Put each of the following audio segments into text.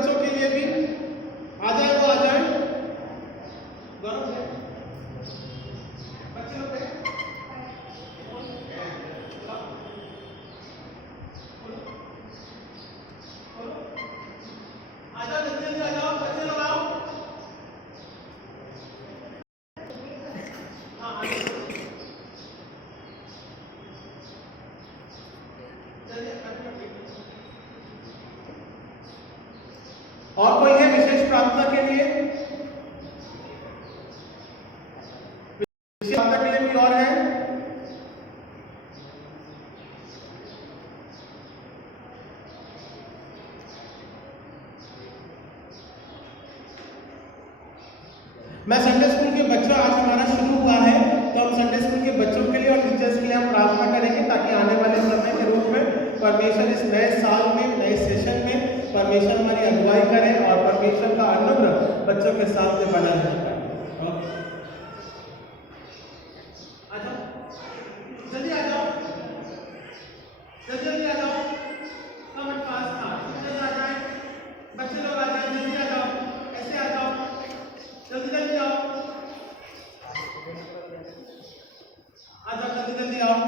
बच्चों के लिए भी आ जाए, वो आ जाए दोनों से बच्चे लोग आ जाओ, जल्दी जल्दी आ जाओ, बच्चे लोग आओ। हाँ आ जाओ और कोई है विशेष प्रार्थना के लिए? विशेष प्रार्थना के लिए कोई और है? मैं संडे स्कूल के बच्चों, आज हमारा शुरू हुआ है तो हम संडे स्कूल के बच्चों के लिए और टीचर्स के लिए हम प्रार्थना करेंगे ताकि आने वाले समय के रूप में परमेश्वर इस नए साल में, नए सेशन में परमेश्वर हमारी अगुवाई करे और परमेश्वर का अनुग्रह बच्चों के साथ में बना रहता है। आ जाओ, जल्दी आ जाओ, जल्दी जल्दी आ जाओ, कमेंट पास था, जल्दी आ जाए, बच्चे लोग आ जाए, जल्दी आ जाओ, ऐसे आ जाओ, जल्दी जल्दी आओ, आ जाओ, जल्दी जल्दी आओ।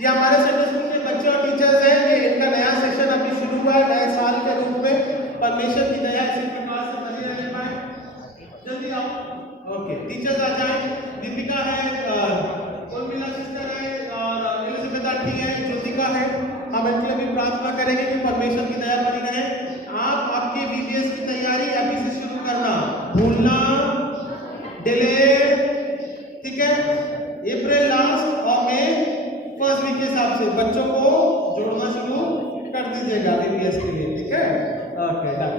ये हमारे संडे स्कूल के बच्चे और टीचर्स हैं, ये इनका नया सेशन अभी शुरू हुआ है नए साल के रूप में। परमेश्वर की दया से इनके पास से बने रहने पाए, जल्दी आओ। ओके, टीचर्स आ जाए, दीपिका है, उर्मिला सिस्टर है और एलिजाबेथ आंटी है, ज्योतिका है। हम इनके लिए भी प्रार्थना करेंगे कि परमेश्वर की दया बनी रहे। आप आपके बीबीएस की तैयारी अभी से शुरू करना, भूलना डिले, ठीक है? अप्रैल लास्ट और मई फर्स्ट वीक के हिसाब से बच्चों को जोड़ना शुरू कर दीजिएगा बीबीएस के लिए, ठीक है? Okay, done.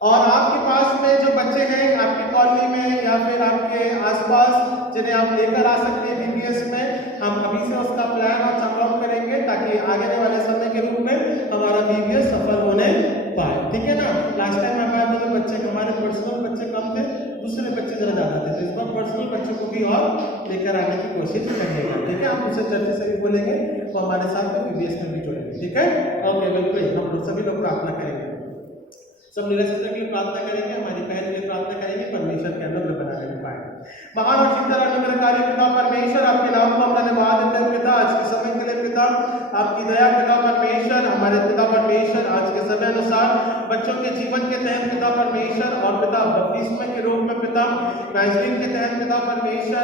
और आपके पास में जो बच्चे हैं आपकी कॉलोनी में या फिर आपके आसपास जिन्हें आप लेकर आ सकते हैं बीबीएस में, हम अभी से उसका प्लान और चमड़ाउट करेंगे ताकि आगे वाले समय के रूप में हमारा बीबीएस सफल होने पाए, ठीक है ना? लास्ट टाइम हमारे बच्चे, हमारे पर्सनल बच्चे कम थे, दूसरे बच्चे जरा ज्यादा थे, तो इस बार पर्सनल बच्चों को भी और लेकर आने की कोशिश करिएगा, ठीक है? आप उसे चर्चा से भी बोलेंगे तो हमारे साथ में बीबीएस में भी जुड़ेंगे, ठीक है? ओके, बिल्कुल, हम लोग सभी लोग प्रार्थना करेंगे, सब निरंतर के लिए प्रार्थना करेंगे, हमारी बहन के लिए प्रार्थना करेंगे, परमेश्वर के अनुग्रह बना रहे पाए। महान और सीधा अनुग्रहकारी पिता परमेश्वर, आपके नाम को हम धन्यवाद देते हैं पिता, आज के समय के लिए पिता, आपकी दया पिता परमेश्वर, हमारे पिता परमेश्वर आज के समय अनुसार बच्चों के जीवन के तहत पिता परमेश्वर और पिता बपतिस्मा के रूप में पिता, काउंसलिंग के तहत पिता परमेश्वर,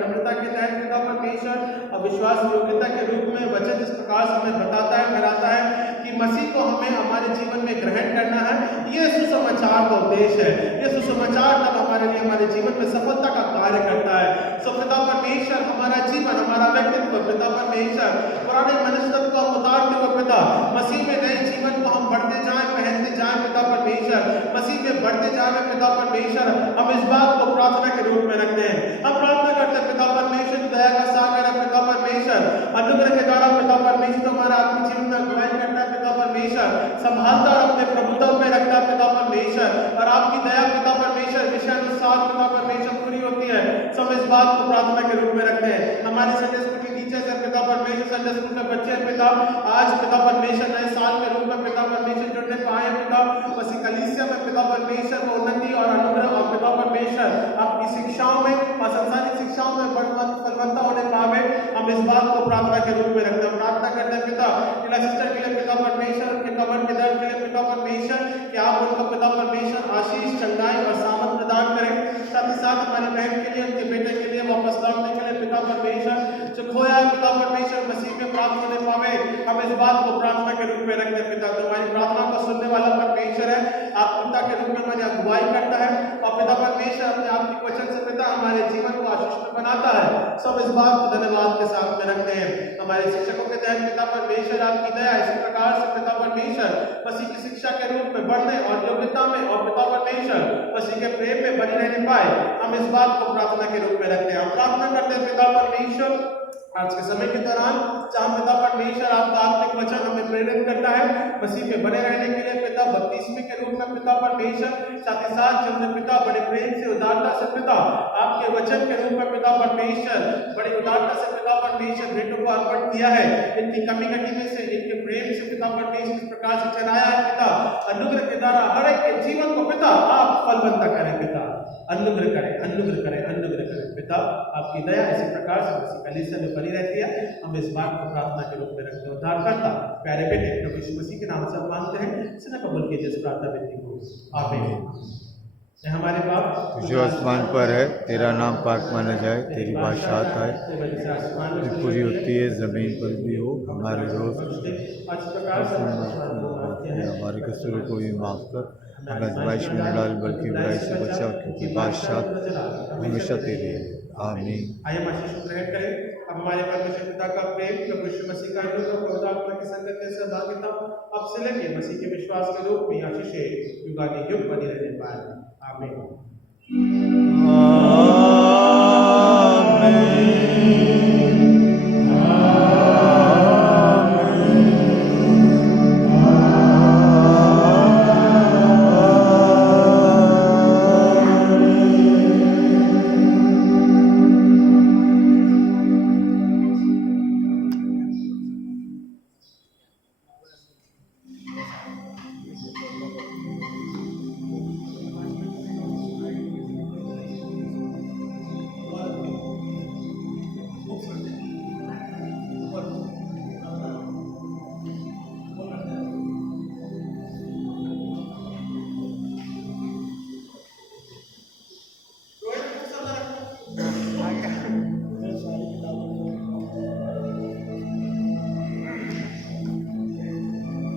नम्रता के तहत पिता परमेश्वर और विश्वास योग्यता के रूप में वचन जिस प्रकार से हमें बताता है, कराता है कि मसीह को हमें हमारे जीवन में ग्रहण करना है, ये सुसमाचार का उद्देश्य है। ये सुसमाचार तब हमारे लिए हमारे जीवन में सफलता का कार्य करता है। सो पिता परमेश्वर, हमारा जीवन, हमारा व्यक्तित्व पिता परमेश्वर, पुराने मनुष्यत्व को हम उतारते हुए पिता मसीह में नए जीवन को हम बढ़ते जाएं, पहनते जाएं पिता परमेश्वर, मसीह में बढ़ते जाएं पिता परमेश्वर, हम इस बात को प्रार्थना के रूप में रखते हैं। हम प्रार्थना करते हैं पिता परमेश्वर, दया का सागर है पिता परमेश्वर, अनुग्रह के द्वारा पिता परमेश्वर हमारा आत्मिक जीवन में अगुवाई करता है पिता परमेश्वर, संभालता और अपने प्रभुत्व में रखता है पिता परमेश्वर, और आपकी दया पिता परमेश्वर विषयानुसार पिता परमेश्वर पूरी होती है। सब इस बात को प्रार्थना के रूप में रखते हैं। हमारे संडे स्कूल के टीचर्स हैं पिता परमेश्वर, संडे स्कूल के बच्चे हैं पिता, आज पिता परमेश्वर नए साल के रूप में पिता परमेश्वर जुड़ने पाए पिता, मसीह कलीसिया में पिता परमेश्वर को उन्नति और अनुग्रह और पिता परमेश्वर आपकी शिक्षाओं में और संसारिक शिक्षाओं में फलवत्ता होने पावे, हम इस बात को प्रार्थना के रूप में रखते हैं। प्रार्थना करते हैं पिता टीला सिस्टर के लिए पिता परमेश्वर, उनके कमर के दर्द के लिए पिता परमेश्वर, कि आप उनको पिता परमेश्वर आशीष, चंगाई और सामर्थ प्रदान करें। साथ ही साथ हमारी बहन के लिए, उनके बेटे के लिए वापस लौटने के लिए पिता परमेश्वर, जो खोया पिता परमेश्वर मसीह में प्राप्त होने पावे, हम इस बात को प्रार्थना के रूप में रखते हैं पिता। तुम्हारी प्रार्थना को सुनने वाला परमेश्वर है, आप पिता के रूप में हमारी अगुवाई करता है और पिता परमेश्वर अपने आपके वचन से पिता हमारे जीवन को आशीष बनाता है। सब इस बात को धन्यवाद के साथ में रखते हैं। हमारे शिक्षकों के तहत पिता परमेश्वर आपकी दया इसी प्रकार से पिता परमेश्वर मसीह की शिक्षा के रूप में बढ़ने और योग्यता में और पिता परमेश्वर मसीह के प्रेम में बनी रहने पाए, हम इस बात को प्रार्थना के रूप में रखते हैं। हम प्रार्थना करते हैं पिता परमेश्वर, आज के समय के दौरान जहाँ पिता परमेश्वर आपका आत्मिक वचन हमें प्रेरित करता है मसीह में बने रहने के लिए पिता, बपतिस्मे के रूप में पिता परमेश्वर, साथ ही साथ जिन्होंने पिता बड़े प्रेम से उदारता से पिता आपके वचन के रूप में पिता परमेश्वर बड़ी उदारता से पिता परमेश्वर भेंटों को अर्पण किया है, इनकी कमी घटी में से इनके प्रेम से पिता परमेश्वर इस प्रकार से चलाया है पिता, जीवन को पिता आप फलवंता करें, पिता अनुग्रह करें, अनुग्रह करें, अनुग्रह करें पिता। आपकी दया इसी प्रकार से मसीह कलीसिया में बनी रहती है। हम इस बात को प्रार्थना के रूप में रखते हैं। उद्धारकर्ता प्यारे बेटे प्रभु यीशु मसीह के नाम से हम मांगते हैं, इसने कबूल कीजिए इस प्रार्थना विनती को। आमीन। हमारे बाप जो आसमान पर है, तेरा नाम पाक माना जाए, तेरी बादशाहत आए, तेरी पूरी होती है ज़मीन पर भी हो। हमारे रोज़ हमारे कसूरों को भी माफ़ कर, हमें आज़माइश में न डाल बल्कि बुराई से बचाओ, क्योंकि बादशाह हमेशा तेरी है। आमीन। आइए हम आशीष ग्रहण करें। अब हमारे परमेश्वर पिता का प्रेम, प्रभु यीशु मसीह का अनुग्रह और पवित्र आत्मा की संगत में सहभागिता अब से लेकर मसीह के विश्वास के रूप में आशीष युगानुयुग बनी रहने पाए। आमीन।